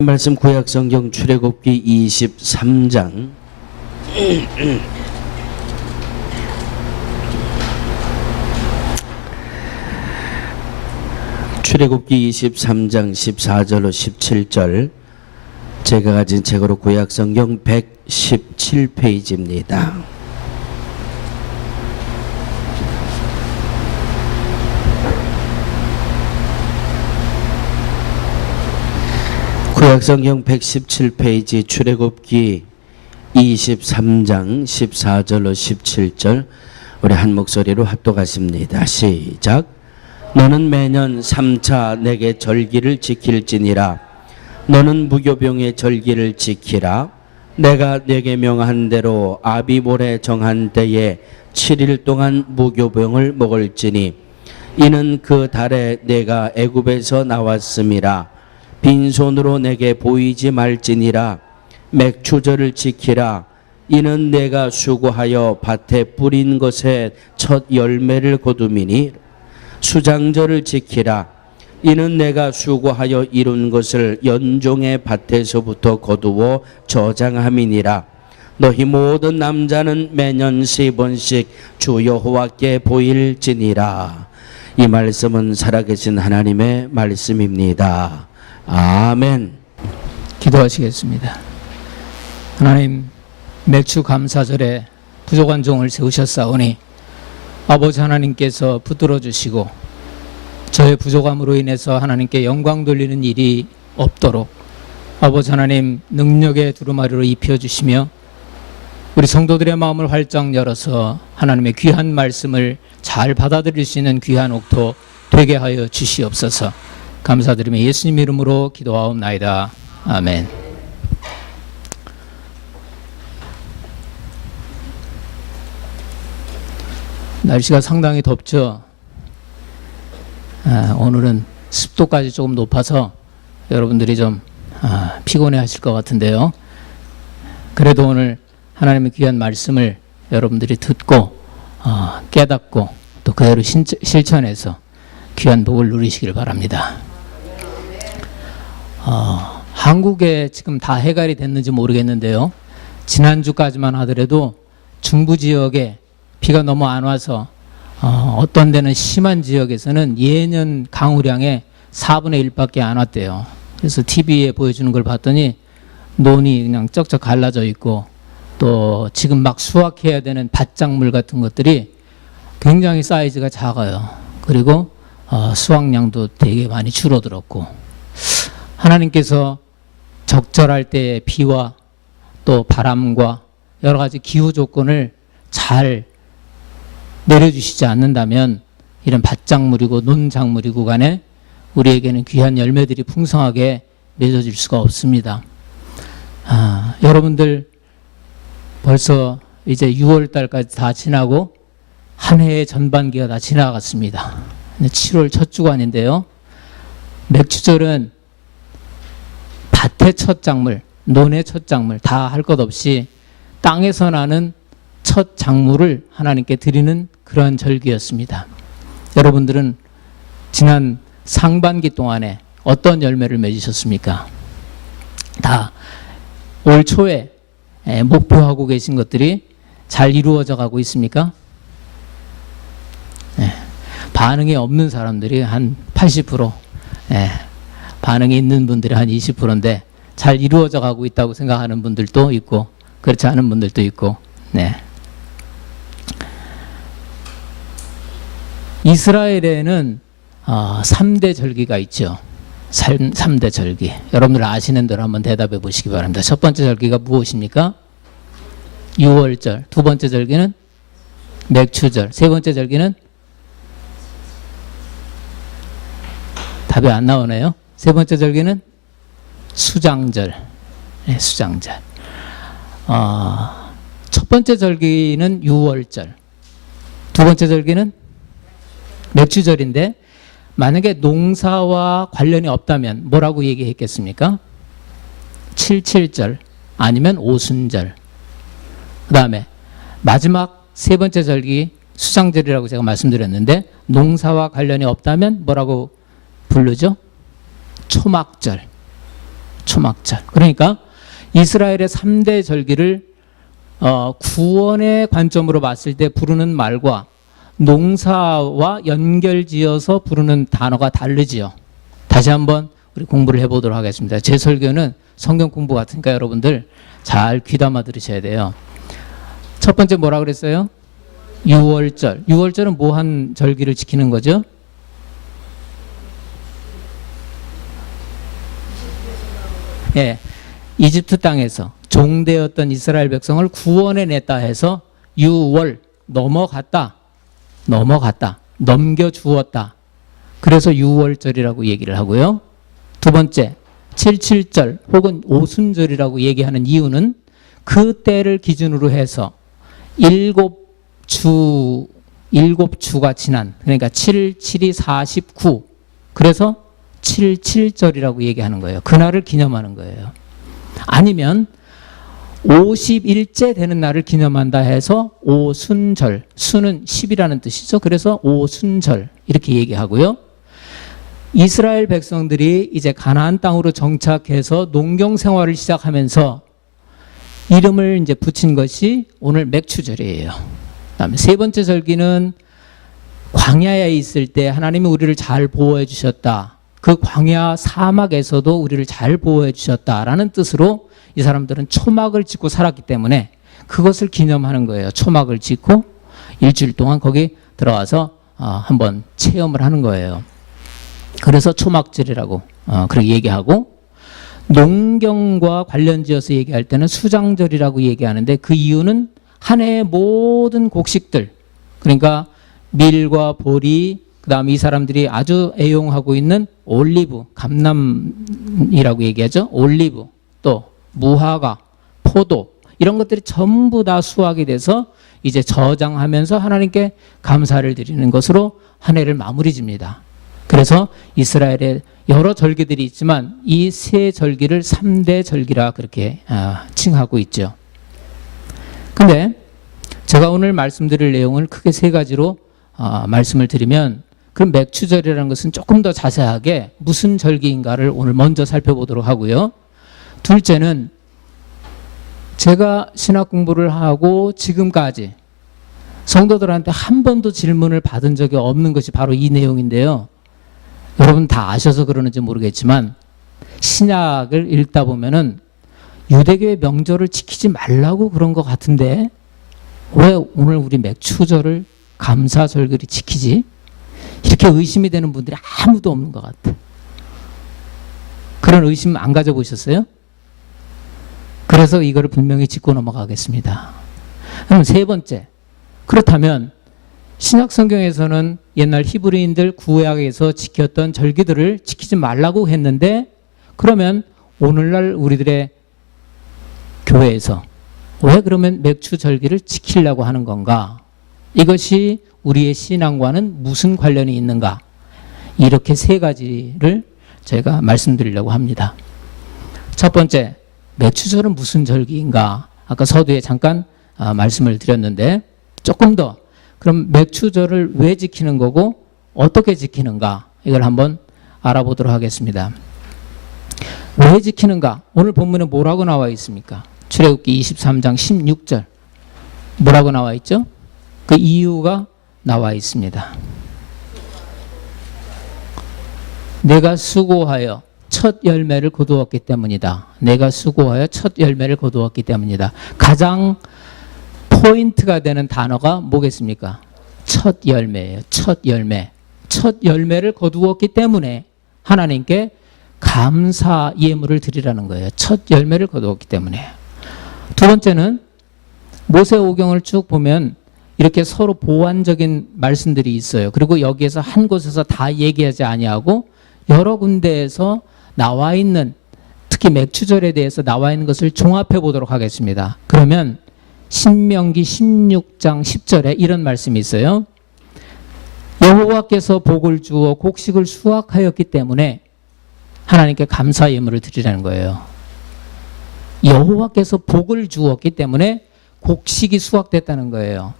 말씀 구약성경 출애굽기 23장 출애굽기 23장 14절로 17절 제가 가진 책으로 구약성경 117페이지입니다. 구약성경 117페이지 출애굽기 23장 14절로 17절 우리 한 목소리로 합독하십니다. 시작. 너는 매년 3차 내게 절기를 지킬지니라. 너는 무교병의 절기를 지키라. 내가 내게 명한 대로 아비몰에 정한 때에 7일 동안 무교병을 먹을지니 이는 그 달에 내가 애굽에서 나왔음이라. 빈손으로 내게 보이지 말지니라. 맥추절을 지키라. 이는 내가 수고하여 밭에 뿌린 것에 첫 열매를 거두미니. 수장절을 지키라. 이는 내가 수고하여 이룬 것을 연종의 밭에서부터 거두어 저장함이니라. 너희 모든 남자는 매년 3번씩 주 여호와께 보일지니라. 이 말씀은 살아계신 하나님의 말씀입니다. 아멘. 기도하시겠습니다. 하나님, 맥주 감사절에 부족한 종을 세우셨사오니 아버지 하나님께서 붙들어 주시고 저의 부족함으로 인해서 하나님께 영광 돌리는 일이 없도록 아버지 하나님 능력의 두루마리로 입혀주시며 우리 성도들의 마음을 활짝 열어서 하나님의 귀한 말씀을 잘 받아들일 수 있는 귀한 옥토 되게 하여 주시옵소서. 감사드리며 예수님 이름으로 기도하옵나이다. 아멘. 날씨가 상당히 덥죠. 오늘은 습도까지 조금 높아서 여러분들이 좀 피곤해 하실 것 같은데요. 그래도 오늘 하나님의 귀한 말씀을 여러분들이 듣고 깨닫고 또 그대로 실천해서 귀한 복을 누리시길 바랍니다. 한국에 지금 다 해갈이 됐는지 모르겠는데요. 지난주까지만 하더라도 중부 지역에 비가 너무 안 와서 어떤 데는 심한 지역에서는 예년 강우량의 4분의 1밖에 안 왔대요. 그래서 TV에 보여주는 걸 봤더니 논이 그냥 쩍쩍 갈라져 있고 또 지금 막 수확해야 되는 밭작물 같은 것들이 굉장히 사이즈가 작아요. 그리고 수확량도 되게 많이 줄어들었고 하나님께서 적절할 때의 비와 또 바람과 여러 가지 기후 조건을 잘 내려주시지 않는다면 이런 밭작물이고 논작물이고 간에 우리에게는 귀한 열매들이 풍성하게 맺어질 수가 없습니다. 여러분들 벌써 이제 6월달까지 다 지나고 한 해의 전반기가 다 지나갔습니다. 7월 첫 주간인데요. 맥추절은 밭의 첫 작물, 논의 첫 작물 다 할 것 없이 땅에서 나는 첫 작물을 하나님께 드리는 그런 절기였습니다. 여러분들은 지난 상반기 동안에 어떤 열매를 맺으셨습니까? 다 올 초에 목표하고 계신 것들이 잘 이루어져 가고 있습니까? 반응이 없는 사람들이 한 80%, 반응이 있는 분들이 한 20%인데 잘 이루어져 가고 있다고 생각하는 분들도 있고 그렇지 않은 분들도 있고. 이스라엘에는 3대 절기가 있죠. 3대 절기. 여러분들 아시는 대로 한번 대답해 보시기 바랍니다. 첫 번째 절기가 무엇입니까? 유월절. 두 번째 절기는 맥추절. 세 번째 절기는 답이 안 나오네요. 세 번째 절기는 수장절. 수장절. 첫 번째 절기는 유월절. 두 번째 절기는 맥추절인데 만약에 농사와 관련이 없다면 뭐라고 얘기했겠습니까? 77절 아니면 오순절. 그 다음에 마지막 세 번째 절기 수장절이라고 제가 말씀드렸는데 농사와 관련이 없다면 뭐라고 부르죠? 초막절. 초막절. 그러니까 이스라엘의 3대 절기를 구원의 관점으로 봤을 때 부르는 말과 농사와 연결지어서 부르는 단어가 다르지요. 다시 한번 우리 공부를 해보도록 하겠습니다. 제 설교는 성경 공부 같으니까 여러분들 잘 귀담아 들으셔야 돼요. 첫 번째 뭐라 그랬어요? 유월절. 유월절은 뭐 한 절기를 지키는 거죠? 예, 이집트 땅에서 종되었던 이스라엘 백성을 구원해 냈다 해서 유월, 넘어갔다, 넘겨주었다. 그래서 유월절이라고 얘기를 하고요. 두 번째, 칠칠절 혹은 오순절이라고 얘기하는 이유는 그 때를 기준으로 해서 일곱 주가 지난, 그러니까 7, 7이 49. 그래서 77절이라고 얘기하는 거예요. 그날을 기념하는 거예요. 아니면 50일째 되는 날을 기념한다 해서 오순절, 순은 10이라는 뜻이죠. 그래서 오순절 이렇게 얘기하고요. 이스라엘 백성들이 이제 가나안 땅으로 정착해서 농경 생활을 시작하면서 이름을 이제 붙인 것이 오늘 맥추절이에요. 그다음에 세 번째 절기는 광야에 있을 때 하나님이 우리를 잘 보호해 주셨다. 그 광야 사막에서도 우리를 잘 보호해 주셨다라는 뜻으로 이 사람들은 초막을 짓고 살았기 때문에 그것을 기념하는 거예요. 초막을 짓고 일주일 동안 거기 들어와서 한번 체험을 하는 거예요. 그래서 초막절이라고 그렇게 얘기하고, 농경과 관련지어서 얘기할 때는 수장절이라고 얘기하는데 그 이유는 한 해의 모든 곡식들, 그러니까 밀과 보리, 그 다음에 이 사람들이 아주 애용하고 있는 올리브, 감람이라고 얘기하죠. 올리브, 또 무화과, 포도, 이런 것들이 전부 다 수확이 돼서 이제 저장하면서 하나님께 감사를 드리는 것으로 한 해를 마무리 집니다. 그래서 이스라엘에 여러 절기들이 있지만 이 세 절기를 3대 절기라 그렇게 칭하고 있죠. 근데 제가 오늘 말씀드릴 내용을 크게 세 가지로 말씀을 드리면, 그럼 맥추절이라는 것은 조금 더 자세하게 무슨 절기인가를 오늘 먼저 살펴보도록 하고요. 둘째는 제가 신학 공부를 하고 지금까지 성도들한테 한 번도 질문을 받은 적이 없는 것이 바로 이 내용인데요. 여러분 다 아셔서 그러는지 모르겠지만 신약을 읽다 보면은 유대교의 명절을 지키지 말라고 그런 것 같은데 왜 오늘 우리 맥추절을 감사절기를 지키지? 이렇게 의심이 되는 분들이 아무도 없는 것 같아. 그런 의심 안 가져보셨어요? 그래서 이거를 분명히 짚고 넘어가겠습니다. 그럼 세 번째, 그렇다면 신약 성경에서는 옛날 히브리인들 구약에서 지켰던 절기들을 지키지 말라고 했는데, 그러면 오늘날 우리들의 교회에서 왜 그러면 맥추절기를 지키려고 하는 건가? 이것이 우리의 신앙과는 무슨 관련이 있는가? 이렇게 세 가지를 제가 말씀드리려고 합니다. 첫 번째, 맥추절은 무슨 절기인가? 아까 서두에 잠깐 말씀을 드렸는데 조금 더, 그럼 맥추절을 왜 지키는 거고 어떻게 지키는가? 이걸 한번 알아보도록 하겠습니다. 왜 지키는가? 오늘 본문에 뭐라고 나와 있습니까? 출애굽기 23장 16절 뭐라고 나와 있죠? 그 이유가 나와 있습니다. 내가 수고하여 첫 열매를 거두었기 때문이다. 내가 수고하여 첫 열매를 거두었기 때문이다. 가장 포인트가 되는 단어가 뭐겠습니까? 첫 열매예요. 첫 열매. 첫 열매를 거두었기 때문에 하나님께 감사 예물을 드리라는 거예요. 첫 열매를 거두었기 때문에. 두 번째는 모세오경을 쭉 보면 이렇게 서로 보완적인 말씀들이 있어요. 그리고 여기에서 한 곳에서 다 얘기하지 아니하고 여러 군데에서 나와 있는, 특히 맥추절에 대해서 나와 있는 것을 종합해 보도록 하겠습니다. 그러면 신명기 16장 10절에 이런 말씀이 있어요. 여호와께서 복을 주어 곡식을 수확하였기 때문에 하나님께 감사 예물을 드리라는 거예요. 여호와께서 복을 주었기 때문에 곡식이 수확됐다는 거예요.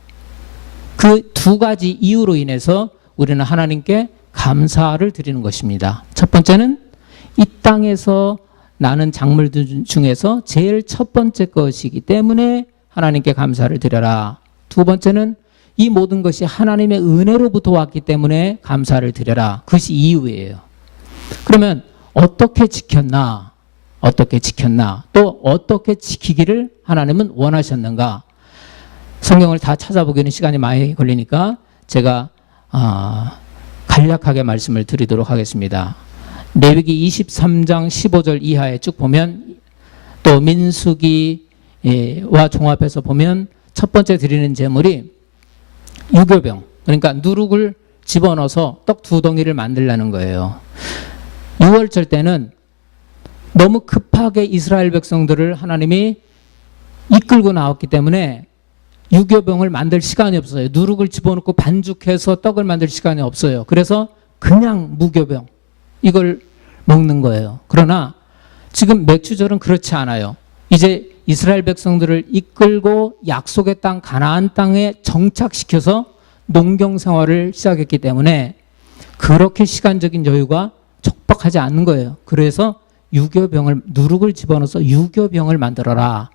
그 두 가지 이유로 인해서 우리는 하나님께 감사를 드리는 것입니다. 첫 번째는 이 땅에서 나는 작물들 중에서 제일 첫 번째 것이기 때문에 하나님께 감사를 드려라. 두 번째는 이 모든 것이 하나님의 은혜로부터 왔기 때문에 감사를 드려라. 그것이 이유예요. 그러면 어떻게 지켰나? 어떻게 지켰나? 또 어떻게 지키기를 하나님은 원하셨는가? 성경을 다 찾아보기는 시간이 많이 걸리니까 제가 간략하게 말씀을 드리도록 하겠습니다. 레위기 23장 15절 이하에 쭉 보면 또 민수기와 종합해서 보면 첫 번째 드리는 제물이 유교병, 그러니까 누룩을 집어넣어서 떡 두 덩이를 만들라는 거예요. 6월절 때는 너무 급하게 이스라엘 백성들을 하나님이 이끌고 나왔기 때문에 유교병을 만들 시간이 없어요. 누룩을 집어넣고 반죽해서 떡을 만들 시간이 없어요. 그래서 그냥 무교병 이걸 먹는 거예요. 그러나 지금 맥주절은 그렇지 않아요. 이제 이스라엘 백성들을 이끌고 약속의 땅 가나안 땅에 정착시켜서 농경 생활을 시작했기 때문에 그렇게 시간적인 여유가 촉박하지 않는 거예요. 그래서 유교병을 누룩을 집어넣어서 유교병을 만들어라.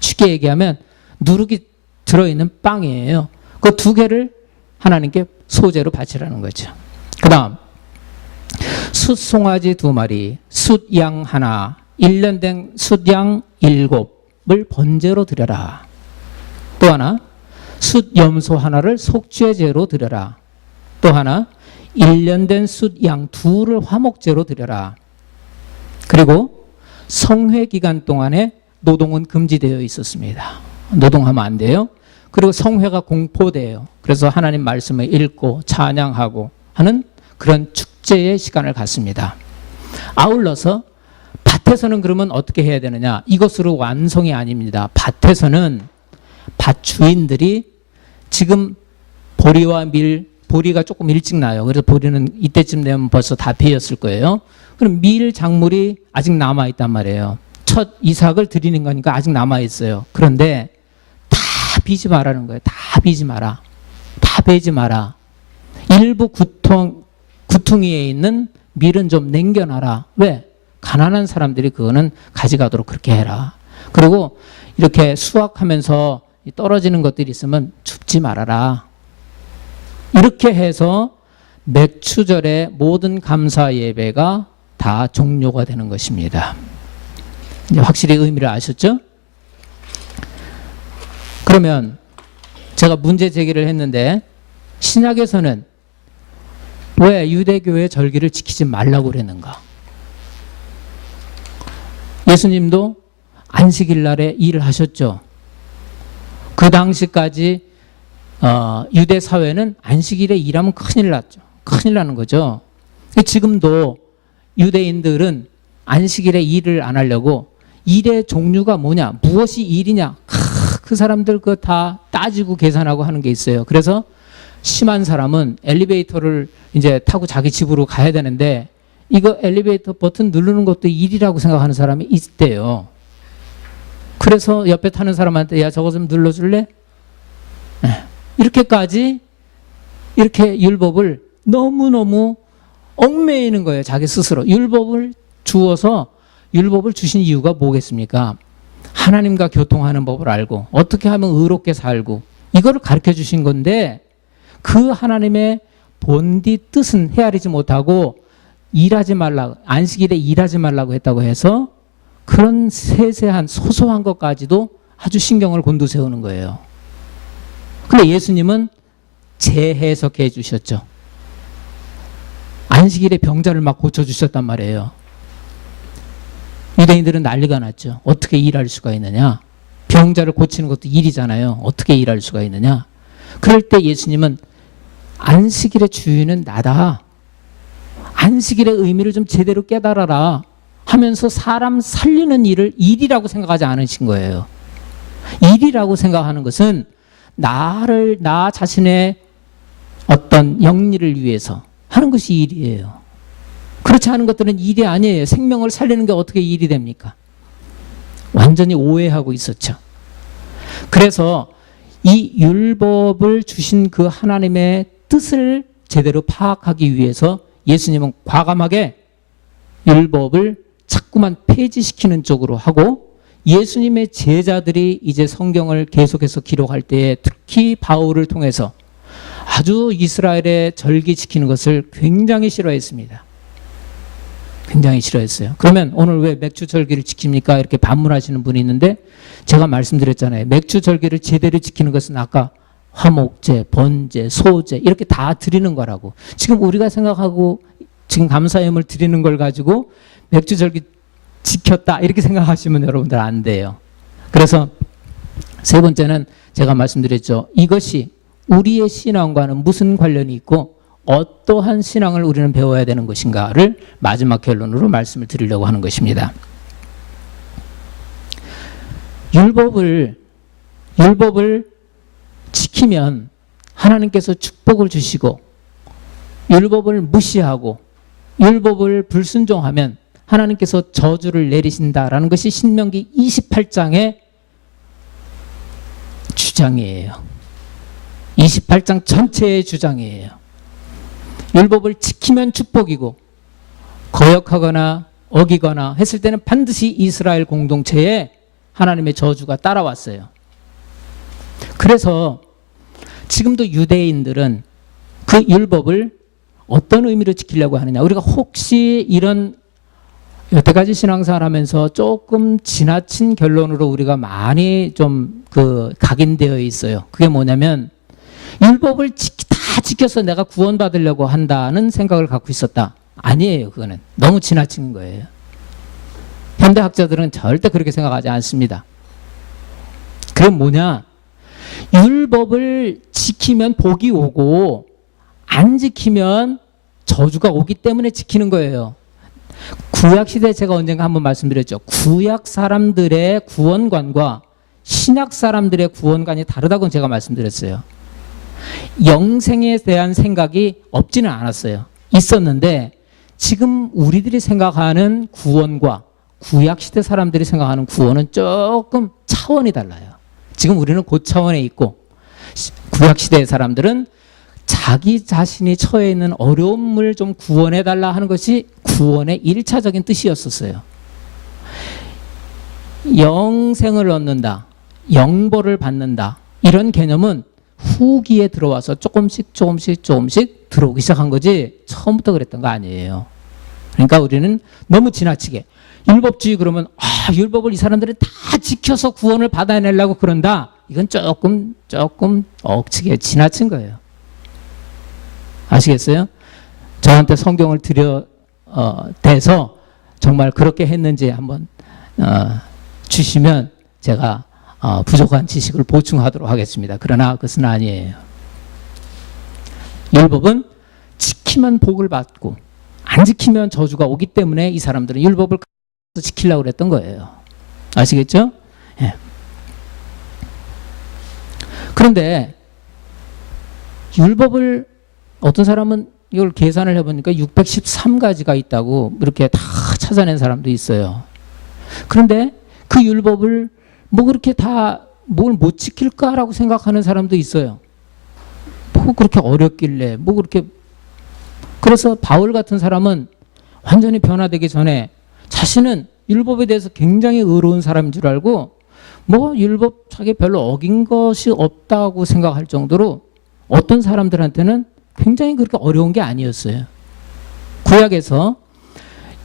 쉽게 얘기하면 누룩이 들어있는 빵이에요. 그 두 개를 하나님께 소제로 바치라는 거죠. 그 다음 숫송아지 2마리, 숫양 하나, 1년 된 숫양 7을 번제로 드려라. 또 하나 숫염소 하나를 속죄 제로 드려라. 또 하나 1년 된 숫양 2를 화목제로 드려라. 그리고 성회 기간 동안에 노동은 금지되어 있었습니다. 노동하면 안 돼요. 그리고 성회가 공포돼요. 그래서 하나님 말씀을 읽고 찬양하고 하는 그런 축제의 시간을 갖습니다. 아울러서 밭에서는 그러면 어떻게 해야 되느냐? 이것으로 완성이 아닙니다. 밭에서는 밭 주인들이 지금 보리와 밀, 보리가 조금 일찍 나요. 그래서 보리는 이때쯤 되면 벌써 다 베었을 거예요. 그럼 밀 작물이 아직 남아있단 말이에요. 첫 이삭을 드리는 거니까 아직 남아있어요. 그런데 다 비지 말라는 거예요. 다 비지 마라. 다 베지 마라. 일부 구퉁이에 있는 밀은 좀 남겨놔라. 왜? 가난한 사람들이 그거는 가져가도록 그렇게 해라. 그리고 이렇게 수확하면서 떨어지는 것들이 있으면 줍지 말아라. 이렇게 해서 맥추절의 모든 감사 예배가 다 종료가 되는 것입니다. 이제 확실히 의미를 아셨죠? 그러면 제가 문제 제기를 했는데 신약에서는 왜 유대교의 절기를 지키지 말라고 그랬는가? 예수님도 안식일 날에 일을 하셨죠. 그 당시까지 유대 사회는 안식일에 일하면 큰일 났죠. 큰일 나는 거죠. 지금도 유대인들은 안식일에 일을 안 하려고 일의 종류가 뭐냐, 무엇이 일이냐, 그 사람들 그거 다 따지고 계산하고 하는 게 있어요. 그래서 심한 사람은 엘리베이터를 이제 타고 자기 집으로 가야 되는데 이거 엘리베이터 버튼 누르는 것도 일이라고 생각하는 사람이 있대요. 그래서 옆에 타는 사람한테 야 저거 좀 눌러줄래? 이렇게까지 이렇게 율법을 너무너무 얽매이는 거예요. 자기 스스로. 율법을 주어서 율법을 주신 이유가 뭐겠습니까? 하나님과 교통하는 법을 알고 어떻게 하면 의롭게 살고 이거를 가르쳐 주신 건데 그 하나님의 본디 뜻은 헤아리지 못하고 일하지 말라고, 안식일에 일하지 말라고 했다고 해서 그런 세세한 소소한 것까지도 아주 신경을 곤두세우는 거예요. 근데 예수님은 재해석해 주셨죠. 안식일에 병자를 막 고쳐주셨단 말이에요. 유대인들은 난리가 났죠. 어떻게 일할 수가 있느냐? 병자를 고치는 것도 일이잖아요. 어떻게 일할 수가 있느냐? 그럴 때 예수님은 안식일의 주인은 나다. 안식일의 의미를 좀 제대로 깨달아라 하면서 사람 살리는 일을 일이라고 생각하지 않으신 거예요. 일이라고 생각하는 것은 나 자신의 어떤 영리를 위해서 하는 것이 일이에요. 그렇지 않은 것들은 일이 아니에요. 생명을 살리는 게 어떻게 일이 됩니까? 완전히 오해하고 있었죠. 그래서 이 율법을 주신 그 하나님의 뜻을 제대로 파악하기 위해서 예수님은 과감하게 율법을 자꾸만 폐지시키는 쪽으로 하고 예수님의 제자들이 이제 성경을 계속해서 기록할 때에 특히 바울을 통해서 아주 이스라엘의 절기 지키는 것을 굉장히 싫어했습니다. 굉장히 싫어했어요. 그러면 오늘 왜 맥주 절기를 지킵니까? 이렇게 반문하시는 분이 있는데 제가 말씀드렸잖아요. 맥주 절기를 제대로 지키는 것은 아까 화목제, 번제, 소제 이렇게 다 드리는 거라고. 지금 우리가 생각하고 지금 감사염을 드리는 걸 가지고 맥주 절기 지켰다 이렇게 생각하시면 여러분들 안 돼요. 그래서 세 번째는 제가 말씀드렸죠. 이것이 우리의 신앙과는 무슨 관련이 있고 어떠한 신앙을 우리는 배워야 되는 것인가를 마지막 결론으로 말씀을 드리려고 하는 것입니다. 율법을 지키면 하나님께서 축복을 주시고 율법을 무시하고 율법을 불순종하면 하나님께서 저주를 내리신다라는 것이 신명기 28장의 주장이에요. 28장 전체의 주장이에요. 율법을 지키면 축복이고 거역하거나 어기거나 했을 때는 반드시 이스라엘 공동체에 하나님의 저주가 따라왔어요. 그래서 지금도 유대인들은 그 율법을 어떤 의미로 지키려고 하느냐. 우리가 혹시 이런 여태까지 신앙생활 하면서 조금 지나친 결론으로 우리가 많이 좀 각인되어 있어요. 그게 뭐냐면 율법을 다 지켜서 내가 구원받으려고 한다는 생각을 갖고 있었다. 아니에요. 그거는 너무 지나친 거예요. 현대학자들은 절대 그렇게 생각하지 않습니다. 그럼 뭐냐? 율법을 지키면 복이 오고 안 지키면 저주가 오기 때문에 지키는 거예요. 구약시대에 제가 언젠가 한번 말씀드렸죠. 구약 사람들의 구원관과 신약 사람들의 구원관이 다르다고 제가 말씀드렸어요. 영생에 대한 생각이 없지는 않았어요. 있었는데 지금 우리들이 생각하는 구원과 구약시대 사람들이 생각하는 구원은 조금 차원이 달라요. 지금 우리는 그 차원에 있고 구약시대의 사람들은 자기 자신이 처해 있는 어려움을 좀 구원해달라 하는 것이 구원의 1차적인 뜻이었었어요. 영생을 얻는다, 영벌을 받는다 이런 개념은 후기에 들어와서 조금씩 들어오기 시작한 거지 처음부터 그랬던 거 아니에요. 그러니까 우리는 너무 지나치게 율법주의 그러면 율법을 이 사람들이 다 지켜서 구원을 받아내려고 그런다. 이건 조금 억지게 지나친 거예요. 아시겠어요? 저한테 성경을 대서 정말 그렇게 했는지 한번 주시면 제가 부족한 지식을 보충하도록 하겠습니다. 그러나 그것은 아니에요. 율법은 지키면 복을 받고 안 지키면 저주가 오기 때문에 이 사람들은 율법을 지키려고 그랬던 거예요. 아시겠죠? 예. 그런데 율법을 어떤 사람은 이걸 계산을 해보니까 613가지가 있다고 이렇게 다 찾아낸 사람도 있어요. 그런데 그 율법을 뭐 그렇게 다 뭘 못 지킬까라고 생각하는 사람도 있어요. 뭐 그렇게 어렵길래 뭐 그렇게. 그래서 바울 같은 사람은 완전히 변화되기 전에 자신은 율법에 대해서 굉장히 의로운 사람인 줄 알고 뭐 율법 자기 별로 어긴 것이 없다고 생각할 정도로 어떤 사람들한테는 굉장히 그렇게 어려운 게 아니었어요. 구약에서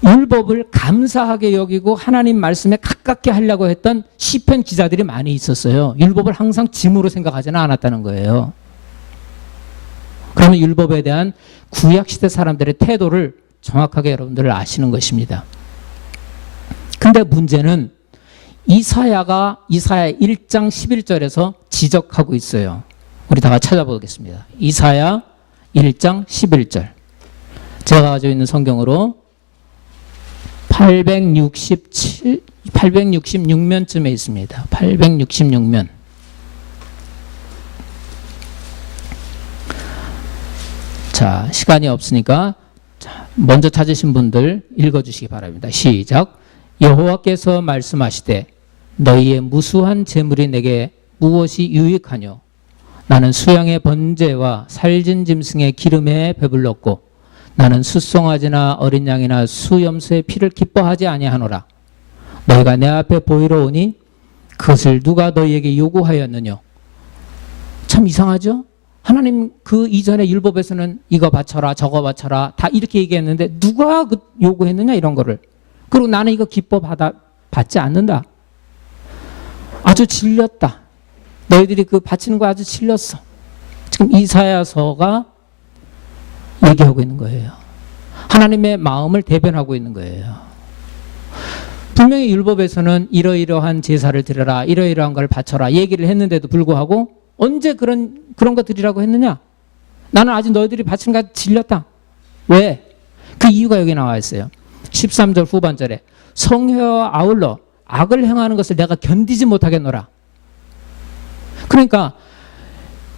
율법을 감사하게 여기고 하나님 말씀에 가깝게 하려고 했던 시편 기자들이 많이 있었어요. 율법을 항상 짐으로 생각하지는 않았다는 거예요. 그러면 율법에 대한 구약시대 사람들의 태도를 정확하게 여러분들 아시는 것입니다. 근데 문제는 이사야 1장 11절에서 지적하고 있어요. 우리 다 같이 찾아보겠습니다. 이사야 1장 11절. 제가 가지고 있는 성경으로 866면쯤에 있습니다. 866면. 자, 시간이 없으니까 먼저 찾으신 분들 읽어주시기 바랍니다. 시작. 여호와께서 말씀하시되 너희의 무수한 재물이 내게 무엇이 유익하뇨? 나는 수양의 번제와 살진 짐승의 기름에 배불렀고 나는 숫송아지나 어린 양이나 수염소의 피를 기뻐하지 아니하노라. 너희가 내 앞에 보이러 오니 그것을 누가 너희에게 요구하였느냐. 참 이상하죠? 하나님 그 이전에 율법에서는 이거 바쳐라 저거 바쳐라 다 이렇게 얘기했는데 누가 요구했느냐 이런 거를. 그리고 나는 이거 받지 않는다. 아주 질렸다. 너희들이 그 바치는 거 아주 질렸어. 지금 이사야서가 얘기하고 있는 거예요. 하나님의 마음을 대변하고 있는 거예요. 분명히 율법에서는 이러이러한 제사를 드려라, 이러이러한 걸 바쳐라 얘기를 했는데도 불구하고 언제 그런 거 드리라고 했느냐? 나는 아직 너희들이 바치는 거 질렸다. 왜? 그 이유가 여기 나와 있어요. 13절 후반절에 성회와 아울러 악을 행하는 것을 내가 견디지 못하겠노라. 그러니까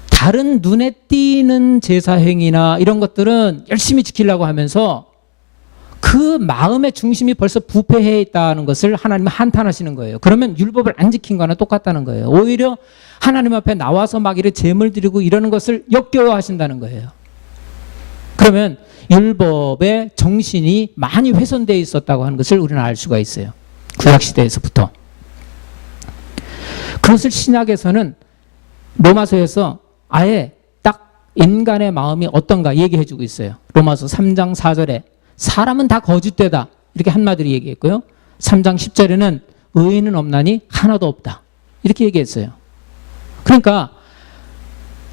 다른 눈에 띄는 제사 행위나 이런 것들은 열심히 지키려고 하면서 그 마음의 중심이 벌써 부패해 있다는 것을 하나님은 한탄하시는 거예요. 그러면 율법을 안 지킨 거나 똑같다는 거예요. 오히려 하나님 앞에 나와서 막 이렇게 제물 드리고 이러는 것을 역겨워하신다는 거예요. 그러면 율법의 정신이 많이 훼손되어 있었다고 하는 것을 우리는 알 수가 있어요. 구약시대에서부터. 그것을 신약에서는 로마서에서 아예 딱 인간의 마음이 어떤가 얘기해 주고 있어요. 로마서 3장 4절에 사람은 다 거짓되다 이렇게 한마디로 얘기했고요. 3장 10절에는 의인은 없나니 하나도 없다 이렇게 얘기했어요. 그러니까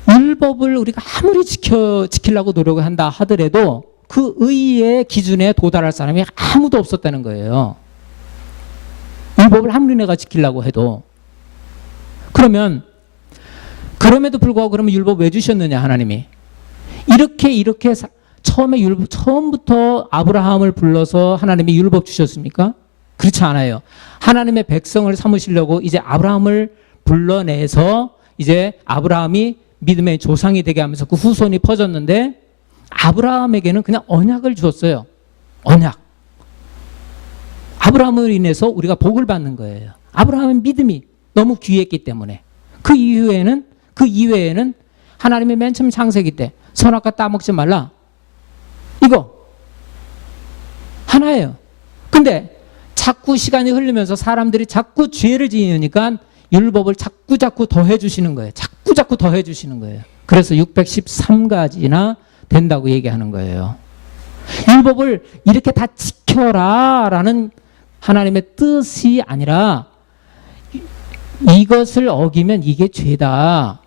율법을 우리가 아무리 지키려고 노력을 한다 하더라도 그 의의 기준에 도달할 사람이 아무도 없었다는 거예요. 율법을 아무리 내가 지키려고 해도. 그러면 그럼에도 불구하고 그러면 율법 왜 주셨느냐 하나님이. 이렇게 처음부터 아브라함을 불러서 하나님이 율법 주셨습니까? 그렇지 않아요. 하나님의 백성을 삼으시려고 이제 아브라함을 불러내서 이제 아브라함이 믿음의 조상이 되게 하면서 그 후손이 퍼졌는데 아브라함에게는 그냥 언약을 주었어요. 언약. 아브라함을 인해서 우리가 복을 받는 거예요. 아브라함의 믿음이 너무 귀했기 때문에. 그 이외에는 하나님의 맨 처음 창세기 때 선악과 따먹지 말라. 이거 하나예요. 근데 자꾸 시간이 흐르면서 사람들이 자꾸 죄를 지으니까 율법을 자꾸 더해 주시는 거예요. 자꾸 더해 주시는 거예요. 그래서 613가지나 된다고 얘기하는 거예요. 율법을 이렇게 다 지켜라라는 하나님의 뜻이 아니라 이것을 어기면 이게 죄다.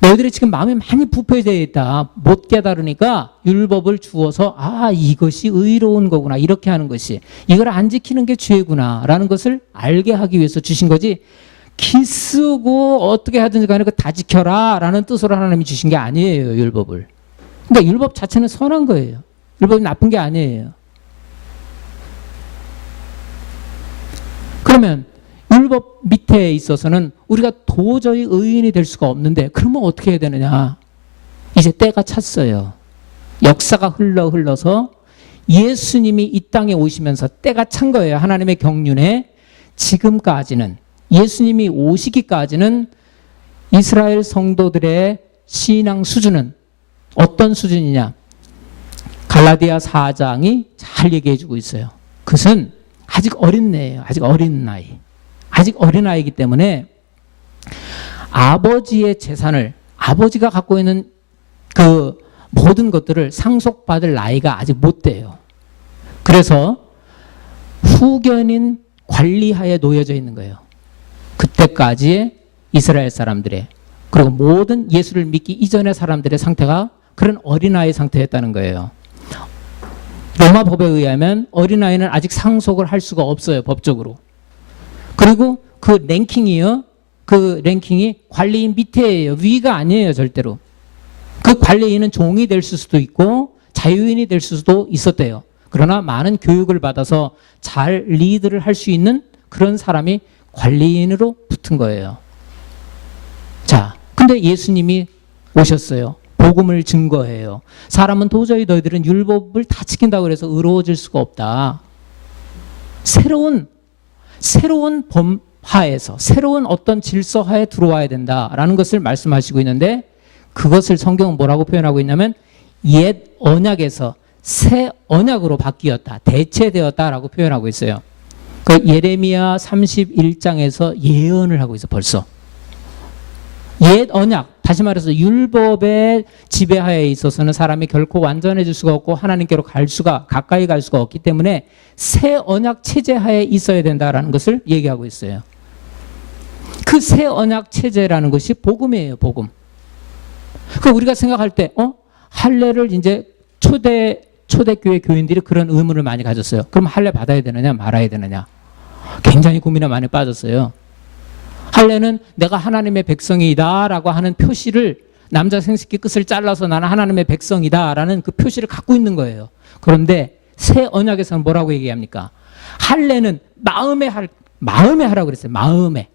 너희들이 지금 마음이 많이 부패되어 있다. 못 깨달으니까 율법을 주어서 이것이 의로운 거구나. 이렇게 하는 것이. 이걸 안 지키는 게 죄구나. 라는 것을 알게 하기 위해서 주신 거지. 기쓰고 어떻게 하든지 간에 다 지켜라. 라는 뜻으로 하나님이 주신 게 아니에요. 율법을. 그러니까 율법 자체는 선한 거예요. 율법이 나쁜 게 아니에요. 그러면 율법 밑에 있어서는 우리가 도저히 의인이 될 수가 없는데 그러면 어떻게 해야 되느냐. 이제 때가 찼어요. 역사가 흘러서 예수님이 이 땅에 오시면서 때가 찬 거예요. 하나님의 경륜에. 지금까지는 예수님이 오시기까지는 이스라엘 성도들의 신앙 수준은 어떤 수준이냐. 갈라디아 4장이 잘 얘기해 주고 있어요. 그것은 아직 어린애예요. 아직 어린아이이기 때문에 아버지의 재산을 아버지가 갖고 있는 그 모든 것들을 상속받을 나이가 아직 못 돼요. 그래서 후견인 관리하에 놓여져 있는 거예요. 그때까지의 이스라엘 사람들의 그리고 모든 예수를 믿기 이전의 사람들의 상태가 그런 어린아이 상태였다는 거예요. 로마 법에 의하면 어린아이는 아직 상속을 할 수가 없어요. 법적으로. 그리고 그 랭킹이요. 그 랭킹이 관리인 밑에예요. 위가 아니에요. 절대로. 그 관리인은 종이 될 수도 있고 자유인이 될 수도 있었대요. 그러나 많은 교육을 받아서 잘 리드를 할 수 있는 그런 사람이 관리인으로 붙은 거예요. 자, 근데 예수님이 오셨어요. 복음을 증거해요. 사람은 도저히 너희들은 율법을 다 지킨다고 해서 의로워질 수가 없다. 새로운 범하에서 새로운 어떤 질서하에 들어와야 된다라는 것을 말씀하시고 있는데 그것을 성경은 뭐라고 표현하고 있냐면 옛 언약에서 새 언약으로 바뀌었다, 대체되었다라고 표현하고 있어요. 그 예레미야 31장에서 예언을 하고 있어. 벌써 옛 언약, 다시 말해서 율법의 지배하에 있어서는 사람이 결코 완전해질 수가 없고 하나님께로 가까이 갈 수가 없기 때문에 새 언약 체제하에 있어야 된다라는 것을 얘기하고 있어요. 그 새 언약 체제라는 것이 복음이에요. 복음. 그 우리가 생각할 때 할례를 이제 초대교회 교인들이 그런 의문을 많이 가졌어요. 그럼 할례 받아야 되느냐 말아야 되느냐, 굉장히 고민에 많이 빠졌어요. 할례는 내가 하나님의 백성이다라고 하는 표시를, 남자 생식기 끝을 잘라서 나는 하나님의 백성이다라는 그 표시를 갖고 있는 거예요. 그런데 새 언약에서는 뭐라고 얘기합니까? 할례는 마음에 하라고 그랬어요. 마음에.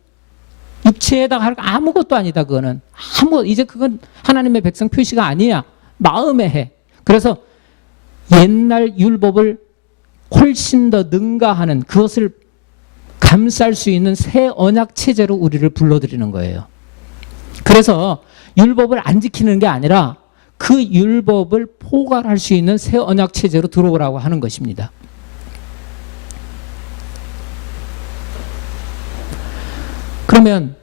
육체에다가 할 아무것도 아니다. 그거는 이제 그건 하나님의 백성 표시가 아니야. 마음에 해. 그래서 옛날 율법을 훨씬 더 능가하는, 그것을 감쌀 수 있는 새 언약 체제로 우리를 불러들이는 거예요. 그래서 율법을 안 지키는 게 아니라 그 율법을 포괄할 수 있는 새 언약 체제로 들어오라고 하는 것입니다. 그러면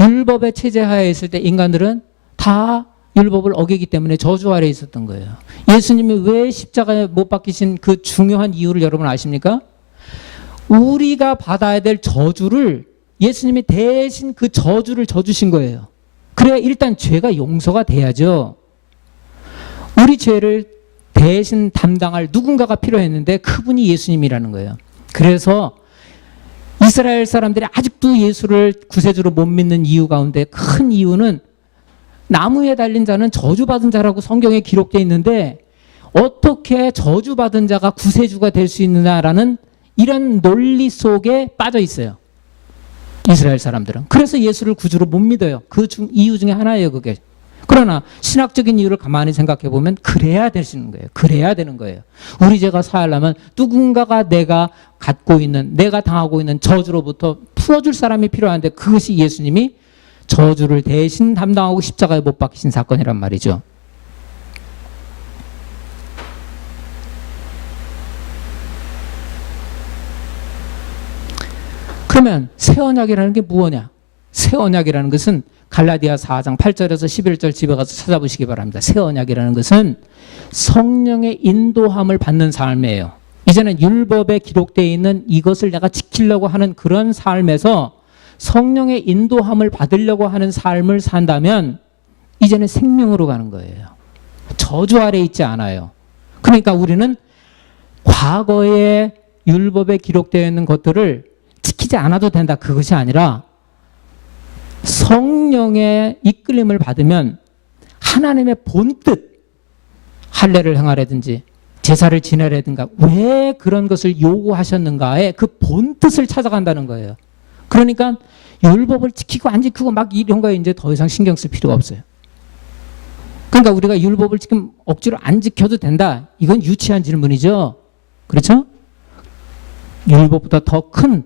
율법의 체제 하에 있을 때 인간들은 다 율법을 어기기 때문에 저주 아래에 있었던 거예요. 예수님이 왜 십자가에 못 박히신 그 중요한 이유를 여러분 아십니까? 우리가 받아야 될 저주를 예수님이 대신 그 저주를 져주신 거예요. 그래야 일단 죄가 용서가 돼야죠. 우리 죄를 대신 담당할 누군가가 필요했는데 그분이 예수님이라는 거예요. 그래서 이스라엘 사람들이 아직도 예수를 구세주로 못 믿는 이유 가운데 큰 이유는 나무에 달린 자는 저주받은 자라고 성경에 기록되어 있는데 어떻게 저주받은 자가 구세주가 될 수 있느냐라는 이런 논리 속에 빠져 있어요. 이스라엘 사람들은. 그래서 예수를 구주로 못 믿어요. 그 이유 중에 하나예요, 그게. 그러나 신학적인 이유를 가만히 생각해 보면 그래야 되시는 거예요. 그래야 되는 거예요. 우리 죄가 사하려면 누군가가 내가 갖고 있는, 내가 당하고 있는 저주로부터 풀어줄 사람이 필요한데 그것이 예수님이 저주를 대신 담당하고 십자가에 못 박히신 사건이란 말이죠. 그러면 새 언약이라는 게 무엇냐? 새 언약이라는 것은 갈라디아 4장 8절에서 11절 집에 가서 찾아보시기 바랍니다. 새 언약이라는 것은 성령의 인도함을 받는 삶이에요. 이제는 율법에 기록되어 있는 이것을 내가 지키려고 하는 그런 삶에서 성령의 인도함을 받으려고 하는 삶을 산다면 이제는 생명으로 가는 거예요. 저주 아래 있지 않아요. 그러니까 우리는 과거의 율법에 기록되어 있는 것들을 지키지 않아도 된다. 그것이 아니라 성령의 이끌림을 받으면 하나님의 본뜻, 할례를 행하라든지 제사를 지내라든가 왜 그런 것을 요구하셨는가에 그 본뜻을 찾아간다는 거예요. 그러니까 율법을 지키고 안 지키고 막 이런 거에 이제 더 이상 신경 쓸 필요가 없어요. 그러니까 우리가 율법을 지금 억지로 안 지켜도 된다. 이건 유치한 질문이죠. 그렇죠? 율법보다 더 큰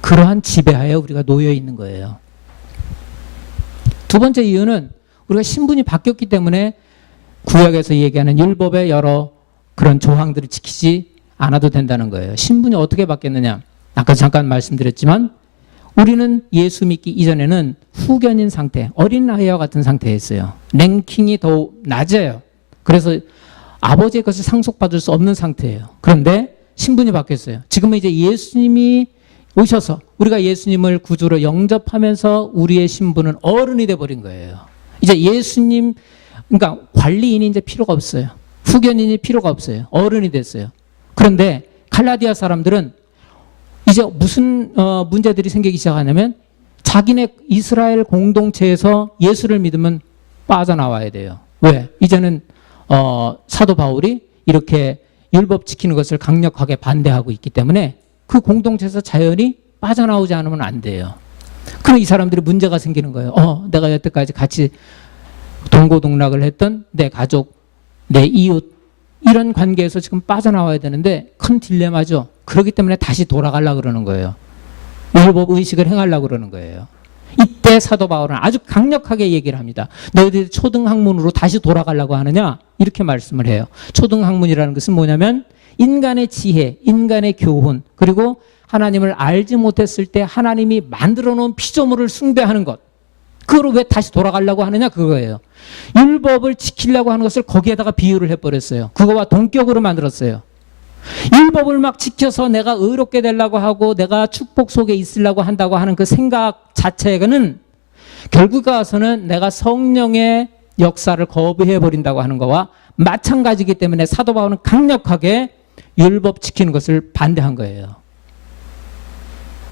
그러한 지배하에 우리가 놓여 있는 거예요. 두 번째 이유는 우리가 신분이 바뀌었기 때문에 구약에서 얘기하는 율법의 여러 그런 조항들을 지키지 않아도 된다는 거예요. 신분이 어떻게 바뀌었느냐? 아까 잠깐 말씀드렸지만 우리는 예수 믿기 이전에는 후견인 상태, 어린아이와 같은 상태였어요. 랭킹이 더 낮아요. 그래서 아버지의 것을 상속받을 수 없는 상태예요. 그런데 신분이 바뀌었어요. 지금은 이제 예수님이 오셔서 우리가 예수님을 구주로 영접하면서 우리의 신분은 어른이 돼버린 거예요. 이제 예수님, 그러니까 관리인이 이제 필요가 없어요. 후견인이 필요가 없어요. 어른이 됐어요. 그런데 갈라디아 사람들은 이제 무슨 문제들이 생기기 시작하냐면 자기네 이스라엘 공동체에서 예수를 믿으면 빠져나와야 돼요. 왜? 이제는 사도 바울이 이렇게 율법 지키는 것을 강력하게 반대하고 있기 때문에 그 공동체에서 자연히 빠져나오지 않으면 안 돼요. 그럼 이 사람들이 문제가 생기는 거예요. 내가 여태까지 같이 동고동락을 했던 내 가족, 내 이웃 이런 관계에서 지금 빠져나와야 되는데 큰 딜레마죠. 그렇기 때문에 다시 돌아가려고 그러는 거예요. 율법 의식을 행하려고 그러는 거예요. 이때 그때 사도 바울은 아주 강력하게 얘기를 합니다. 너희들이 초등학문으로 다시 돌아가려고 하느냐? 이렇게 말씀을 해요. 초등학문이라는 것은 뭐냐면 인간의 지혜, 인간의 교훈, 그리고 하나님을 알지 못했을 때 하나님이 만들어 놓은 피조물을 숭배하는 것. 그걸 왜 다시 돌아가려고 하느냐? 그거예요. 율법을 지키려고 하는 것을 거기에다가 비유를 해버렸어요. 그거와 동격으로 만들었어요. 율법을 막 지켜서 내가 의롭게 되려고 하고 내가 축복 속에 있으려고 한다고 하는 그 생각 자체는 결국 가서는 내가 성령의 역사를 거부해버린다고 하는 거와 마찬가지이기 때문에 사도 바울은 강력하게 율법 지키는 것을 반대한 거예요.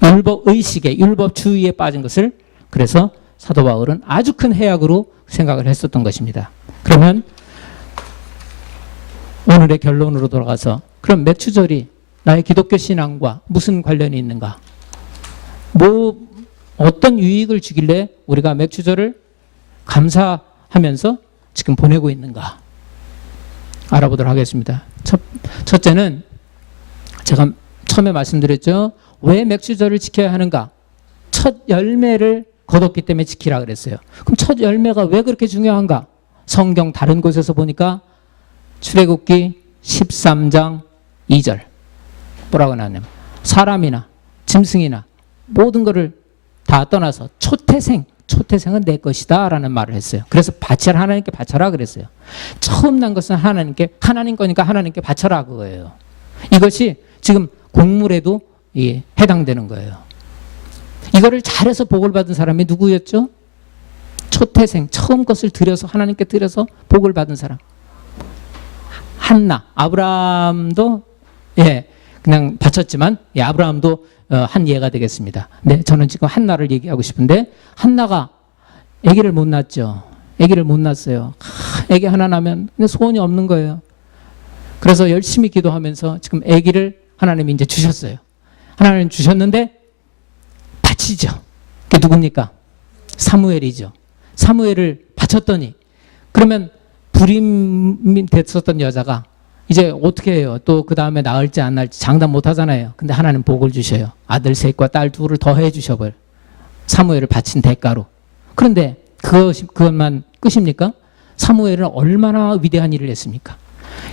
율법 의식에, 율법 주의에 빠진 것을 그래서 사도 바울은 아주 큰 해악으로 생각을 했었던 것입니다. 그러면 오늘의 결론으로 돌아가서 그럼 맥추절이 나의 기독교 신앙과 무슨 관련이 있는가? 어떤 유익을 주길래 우리가 맥추절을 감사하면서 지금 보내고 있는가? 알아보도록 하겠습니다. 첫째는 제가 처음에 말씀드렸죠. 왜 맥추절을 지켜야 하는가? 첫 열매를 거뒀기 때문에 지키라 그랬어요. 그럼 첫 열매가 왜 그렇게 중요한가? 성경 다른 곳에서 보니까 출애굽기 13장 2절 뭐라고 나왔냐면 사람이나 짐승이나 모든 것을 다 떠나서 초태생은 내 것이다 라는 말을 했어요. 그래서 바쳐라, 하나님께 바쳐라 그랬어요. 처음 난 것은 하나님 거니까 하나님께 바쳐라 그거예요. 이것이 지금 곡물에도 해당되는 거예요. 이거를 잘해서 복을 받은 사람이 누구였죠? 초태생, 처음 것을 들여서 하나님께 드려서 복을 받은 사람. 한나, 아브라함도 그냥 바쳤지만 아브라함도 한 예가 되겠습니다. 네, 저는 지금 한나를 얘기하고 싶은데 한나가 아기를 못 낳았죠. 아기를 못 낳았어요. 아기 하나 나면 소원이 없는 거예요. 그래서 열심히 기도하면서 지금 아기를 하나님이 이제 주셨어요. 하나님 주셨는데 바치죠. 그게 누굽니까? 사무엘이죠. 사무엘을 바쳤더니 그러면 불임이 됐었던 여자가 이제 어떻게 해요? 또 그 다음에 낳을지 안 낳을지 장담 못 하잖아요. 근데 하나님 복을 주셔요. 아들 셋과 딸 둘을 더 해 주셔버려. 사무엘을 바친 대가로. 그런데 그것만 끝입니까? 사무엘은 얼마나 위대한 일을 했습니까?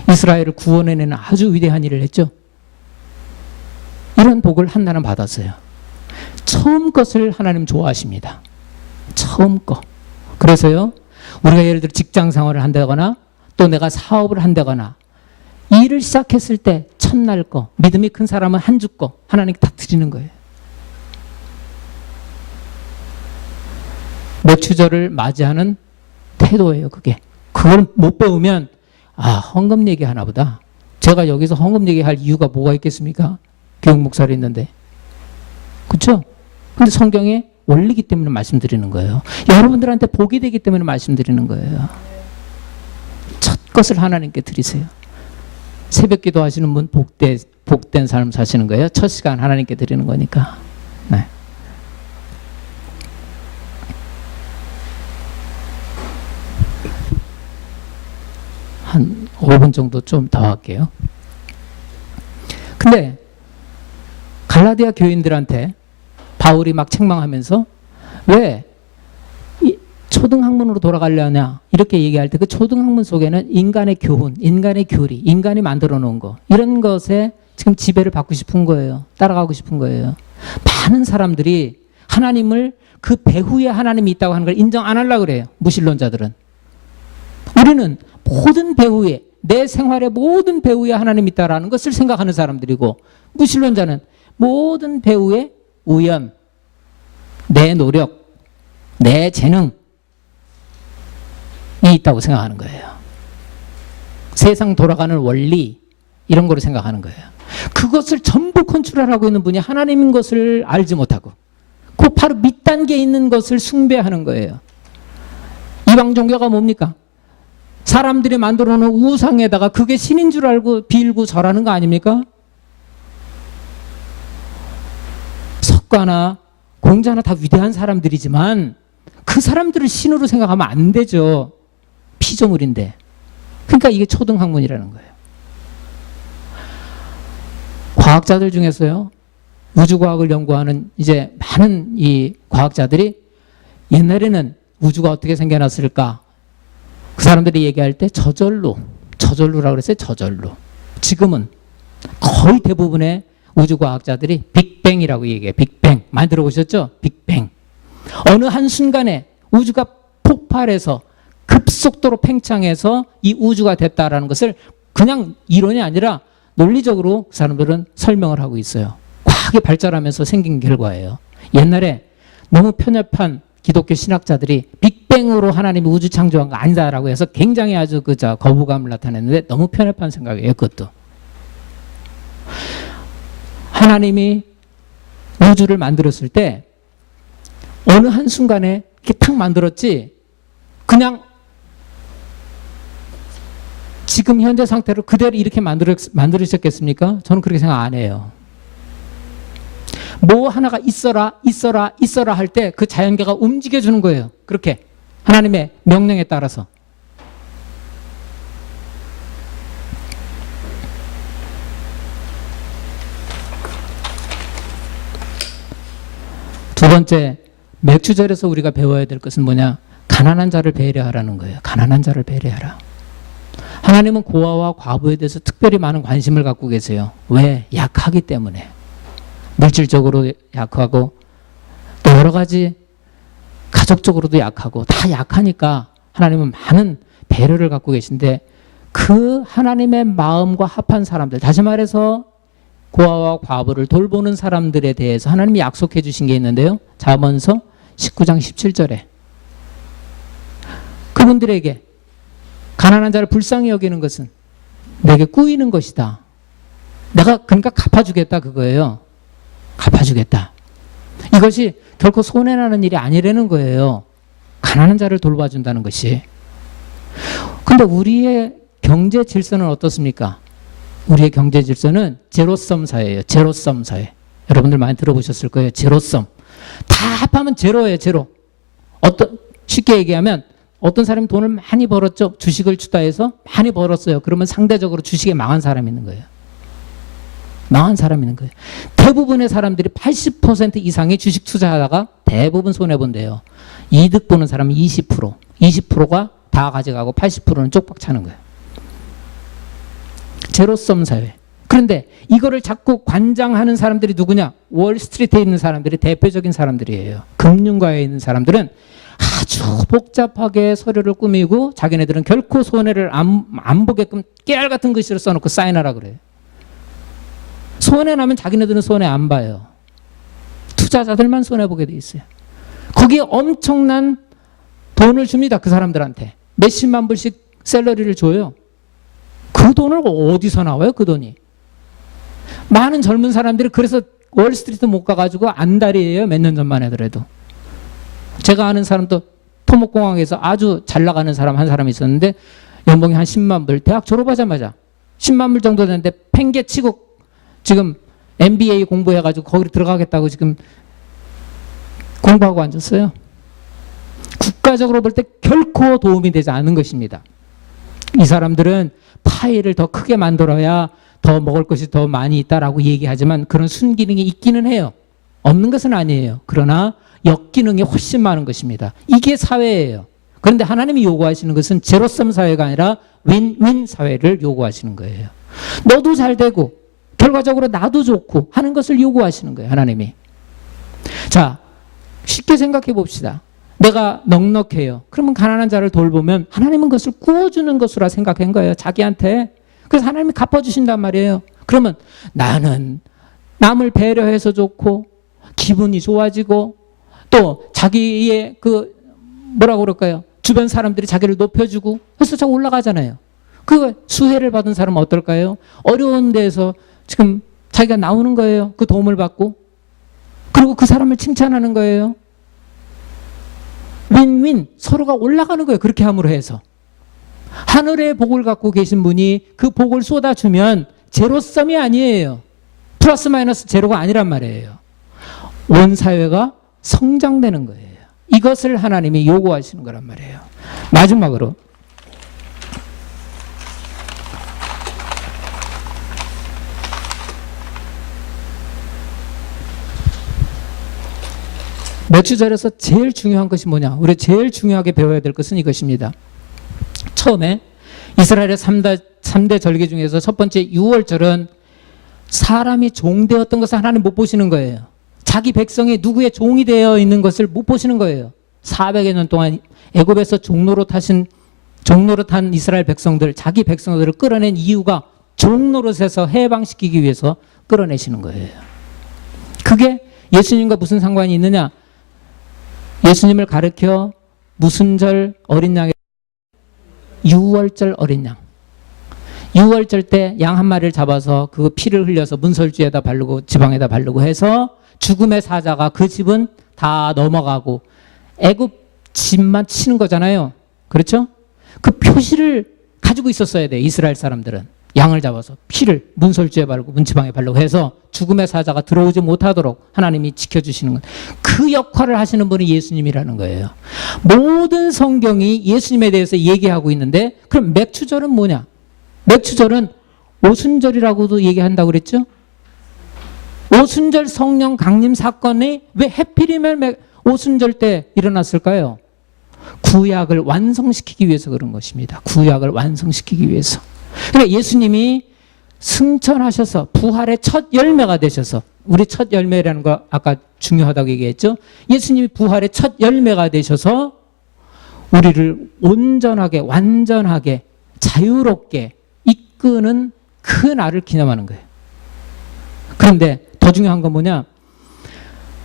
이스라엘을 구원해내는 아주 위대한 일을 했죠. 이런 복을 한나는 받았어요. 처음 것을 하나님 좋아하십니다. 처음 거. 그래서요, 우리가 예를 들어 직장 생활을 한다거나 또 내가 사업을 한다거나 일을 시작했을 때 첫날 거, 믿음이 큰 사람은 한 주 거 하나님께 다 드리는 거예요. 맥추절을 맞이하는 태도예요, 그게. 그걸 못 배우면 헌금 얘기하나 보다. 제가 여기서 헌금 얘기할 이유가 뭐가 있겠습니까? 교육 목사로 있는데. 그렇죠? 근데 성경에 원리기 때문에 말씀드리는 거예요. 여러분들한테 복이 되기 때문에 말씀드리는 거예요. 첫 것을 하나님께 드리세요. 새벽 기도 하시는 분 복된 삶 사시는 거예요. 첫 시간 하나님께 드리는 거니까. 네. 한 5분 정도 좀 더 할게요. 근데 갈라디아 교인들한테 바울이 막 책망하면서 왜 초등학문으로 돌아가려냐 이렇게 얘기할 때 그 초등학문 속에는 인간의 교훈, 인간의 교리, 인간이 만들어 놓은 거 이런 것에 지금 지배를 받고 싶은 거예요. 따라가고 싶은 거예요. 많은 사람들이 하나님을 그 배후에 하나님이 있다고 하는 걸 인정 안 하려고 그래요. 무신론자들은. 우리는 모든 배후에 내 생활의 모든 배후에 하나님이 있다라는 것을 생각하는 사람들이고 무신론자는 모든 배후에 우연, 내 노력, 내 재능이 있다고 생각하는 거예요. 세상 돌아가는 원리 이런 거로 생각하는 거예요. 그것을 전부 컨트롤하고 있는 분이 하나님인 것을 알지 못하고 그 바로 밑단계에 있는 것을 숭배하는 거예요. 이방 종교가 뭡니까? 사람들이 만들어 놓은 우상에다가 그게 신인 줄 알고 빌고 절하는 거 아닙니까? 석가나 공자나 다 위대한 사람들이지만 그 사람들을 신으로 생각하면 안 되죠. 피조물인데. 그러니까 이게 초등학문이라는 거예요. 과학자들 중에서요, 우주과학을 연구하는 이제 많은 이 과학자들이 옛날에는 우주가 어떻게 생겨났을까? 그 사람들이 얘기할 때 저절로라고 그랬어요. 저절로. 지금은 거의 대부분의 우주과학자들이 빅뱅이라고 얘기해요. 빅뱅. 많이 들어보셨죠? 빅뱅. 어느 한순간에 우주가 폭발해서 급속도로 팽창해서 이 우주가 됐다라는 것을 그냥 이론이 아니라 논리적으로 그 사람들은 설명을 하고 있어요. 과학이 발전하면서 생긴 결과예요. 옛날에 너무 편협한 기독교 신학자들이 빅뱅으로 하나님이 우주 창조한 거 아니다라고 해서 굉장히 아주 거부감을 나타냈는데 너무 편협한 생각이에요. 그것도. 하나님이 우주를 만들었을 때 어느 한순간에 이렇게 탁 만들었지 그냥 지금 현재 상태로 그대로 이렇게 만들으셨겠습니까? 저는 그렇게 생각 안 해요. 뭐 하나가 있어라 할 때 그 자연계가 움직여주는 거예요. 그렇게 하나님의 명령에 따라서. 두 번째, 맥주절에서 우리가 배워야 될 것은 뭐냐? 가난한 자를 배려하라는 거예요. 가난한 자를 배려하라. 하나님은 고아와 과부에 대해서 특별히 많은 관심을 갖고 계세요. 왜? 약하기 때문에. 물질적으로 약하고 또 여러 가지 가족적으로도 약하고 다 약하니까 하나님은 많은 배려를 갖고 계신데 그 하나님의 마음과 합한 사람들, 다시 말해서 고아와 과부를 돌보는 사람들에 대해서 하나님이 약속해 주신 게 있는데요. 잠언서 19장 17절에 그분들에게 가난한 자를 불쌍히 여기는 것은 내게 꾸이는 것이다. 내가 그러니까 갚아주겠다 그거예요. 갚아주겠다. 이것이 결코 손해나는 일이 아니라는 거예요. 가난한 자를 돌봐준다는 것이. 근데 우리의 경제 질서는 어떻습니까? 우리의 경제 질서는 제로섬 사회예요. 제로섬 사회. 여러분들 많이 들어보셨을 거예요. 제로섬. 다 합하면 제로예요. 제로. 쉽게 얘기하면 어떤 사람이 돈을 많이 벌었죠. 주식을 투자해서 많이 벌었어요. 그러면 상대적으로 주식에 망한 사람이 있는 거예요. 망한 사람이 있는 거예요. 대부분의 사람들이 80% 이상이 주식 투자하다가 대부분 손해본대요. 이득 보는 사람은 20%. 20%가 다 가져가고 80%는 쪽박 차는 거예요. 제로섬 사회. 그런데 이거를 자꾸 관장하는 사람들이 누구냐? 월스트리트에 있는 사람들이 대표적인 사람들이에요. 금융가에 있는 사람들은 아주 복잡하게 서류를 꾸미고 자기네들은 결코 손해를 안 보게끔 깨알 같은 글씨를 써놓고 사인하라 그래요. 손해 나면 자기네들은 손해 안 봐요. 투자자들만 손해 보게 돼 있어요. 거기에 엄청난 돈을 줍니다. 그 사람들한테 몇십만 불씩 샐러리를 줘요. 그 돈을 어디서 나와요? 그 돈이. 많은 젊은 사람들이 그래서 월스트리트 못 가가지고 안달이에요. 몇 년 전만 하더라도. 제가 아는 사람도 토목공학에서 아주 잘 나가는 사람 한 사람이 있었는데 연봉이 한 10만 불. 대학 졸업하자마자 10만 불 정도 되는데 팽개치고 지금 MBA 공부해가지고 거기로 들어가겠다고 지금 공부하고 앉았어요. 국가적으로 볼 때 결코 도움이 되지 않은 것입니다. 이 사람들은 파이를 더 크게 만들어야 더 먹을 것이 더 많이 있다라고 얘기하지만 그런 순기능이 있기는 해요. 없는 것은 아니에요. 그러나 역기능이 훨씬 많은 것입니다. 이게 사회예요. 그런데 하나님이 요구하시는 것은 제로섬 사회가 아니라 윈윈 사회를 요구하시는 거예요. 너도 잘 되고 결과적으로 나도 좋고 하는 것을 요구하시는 거예요. 하나님이. 자, 쉽게 생각해 봅시다. 내가 넉넉해요. 그러면 가난한 자를 돌보면 하나님은 그것을 구워주는 것으로 생각한 거예요. 자기한테. 그래서 하나님이 갚아주신단 말이에요. 그러면 나는 남을 배려해서 좋고 기분이 좋아지고 또 자기의 뭐라고 그럴까요? 주변 사람들이 자기를 높여주고 그래서 자꾸 올라가잖아요. 그 수혜를 받은 사람은 어떨까요? 어려운 데에서 지금 자기가 나오는 거예요. 그 도움을 받고. 그리고 그 사람을 칭찬하는 거예요. 윈윈 서로가 올라가는 거예요. 그렇게 함으로 해서. 하늘의 복을 갖고 계신 분이 그 복을 쏟아주면 제로섬이 아니에요. 플러스 마이너스 제로가 아니란 말이에요. 온 사회가 성장되는 거예요. 이것을 하나님이 요구하시는 거란 말이에요. 마지막으로 맥주절에서 제일 중요한 것이 뭐냐? 우리 제일 중요하게 배워야 될 것은 이것입니다. 처음에 이스라엘의 3대 절기 중에서 첫 번째 6월절은 사람이 종되었던 것을 하나님 못 보시는 거예요. 자기 백성이 누구의 종이 되어 있는 것을 못 보시는 거예요. 400여 년 동안 애굽에서 종로로 탄 이스라엘 백성들, 자기 백성들을 끌어낸 이유가 종노릇에서 해방시키기 위해서 끌어내시는 거예요. 그게 예수님과 무슨 상관이 있느냐? 예수님을 가르쳐 무슨 절 어린 양의 6월절 어린 양. 6월절 때 양 한 마리를 잡아서 그 피를 흘려서 문설주에다 바르고 지방에다 바르고 해서 죽음의 사자가 그 집은 다 넘어가고 애굽 집만 치는 거잖아요. 그렇죠? 그 표시를 가지고 있었어야 돼. 이스라엘 사람들은 양을 잡아서 피를 문설주에 바르고 문지방에 바르고 해서 죽음의 사자가 들어오지 못하도록 하나님이 지켜주시는 것. 그 역할을 하시는 분이 예수님이라는 거예요. 모든 성경이 예수님에 대해서 얘기하고 있는데 그럼 맥추절은 뭐냐? 맥추절은 오순절이라고도 얘기한다고 그랬죠? 오순절 성령 강림 사건이 왜 해필이면 오순절 때 일어났을까요? 구약을 완성시키기 위해서 그런 것입니다. 구약을 완성시키기 위해서. 그러니까 예수님이 승천하셔서 부활의 첫 열매가 되셔서, 우리 첫 열매라는 거 아까 중요하다고 얘기했죠? 예수님이 부활의 첫 열매가 되셔서 우리를 온전하게 완전하게 자유롭게 이끄는 그 날을 기념하는 거예요. 그런데 더 중요한 건 뭐냐?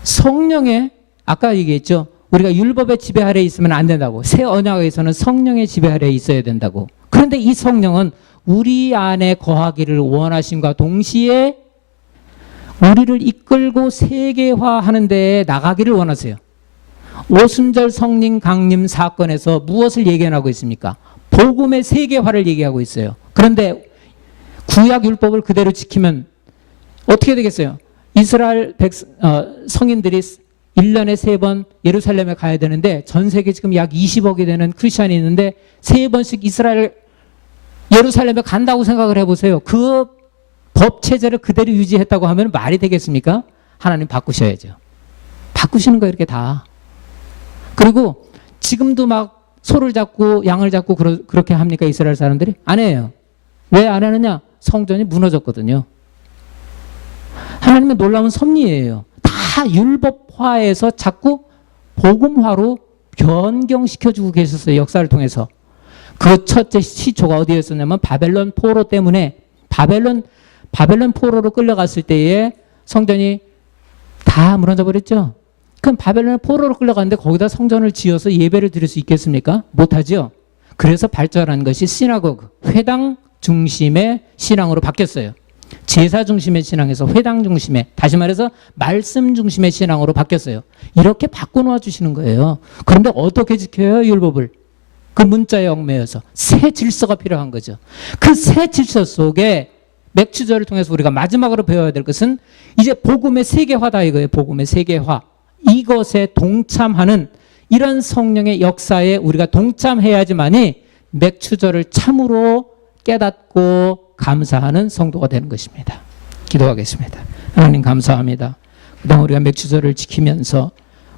성령의, 아까 얘기했죠? 우리가 율법의 지배 아래에 있으면 안 된다고. 새 언약에서는 성령의 지배 아래에 있어야 된다고. 그런데 이 성령은 우리 안에 거하기를 원하심과 동시에 우리를 이끌고 세계화하는 데에 나가기를 원하세요. 오순절 성령 강림 사건에서 무엇을 예견하고 있습니까? 복음의 세계화를 얘기하고 있어요. 그런데 구약 율법을 그대로 지키면 어떻게 되겠어요? 이스라엘 성인들이 1년에 3번 예루살렘에 가야 되는데 전 세계 지금 약 20억이 되는 크리스찬이 있는데 3번씩 예루살렘에 간다고 생각을 해보세요. 그 법 체제를 그대로 유지했다고 하면 말이 되겠습니까? 하나님 바꾸셔야죠. 바꾸시는 거예요, 이렇게 다. 그리고 지금도 막 소를 잡고 양을 잡고 그렇게 합니까? 이스라엘 사람들이? 안 해요. 왜 안 하느냐? 성전이 무너졌거든요. 하나님의 놀라운 섭리예요. 다 율법화해서 자꾸 복음화로 변경시켜주고 계셨어요. 역사를 통해서. 그 첫째 시초가 어디였었냐면 바벨론 포로 때문에 바벨론 포로로 끌려갔을 때에 성전이 다 무너져 버렸죠. 그럼 바벨론 포로로 끌려갔는데 거기다 성전을 지어서 예배를 드릴 수 있겠습니까? 못하죠. 그래서 발전한 것이 시나고그, 회당 중심의 신앙으로 바뀌었어요. 제사 중심의 신앙에서 회당 중심의, 다시 말해서 말씀 중심의 신앙으로 바뀌었어요. 이렇게 바꿔놓아 주시는 거예요. 그런데 어떻게 지켜요? 율법을. 그 문자에 얽매여서 새 질서가 필요한 거죠. 그 새 질서 속에 맥추절을 통해서 우리가 마지막으로 배워야 될 것은 이제 복음의 세계화다 이거예요. 복음의 세계화. 이것에 동참하는 이런 성령의 역사에 우리가 동참해야지만이 맥추절을 참으로 깨닫고 감사하는 성도가 되는 것입니다. 기도하겠습니다. 하나님 감사합니다. 그동안 우리가 맥추절을 지키면서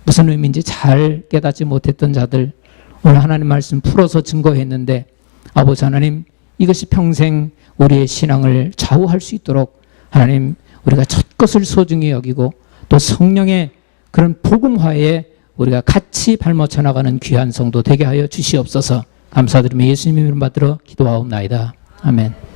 무슨 의미인지 잘 깨닫지 못했던 자들 오늘 하나님 말씀 풀어서 증거했는데 아버지 하나님 이것이 평생 우리의 신앙을 좌우할 수 있도록 하나님 우리가 첫 것을 소중히 여기고 또 성령의 그런 복음화에 우리가 같이 발맞춰 나가는 귀한 성도 되게 하여 주시옵소서. 감사드리며 예수님의 이름 받들어 기도하옵나이다. 아멘.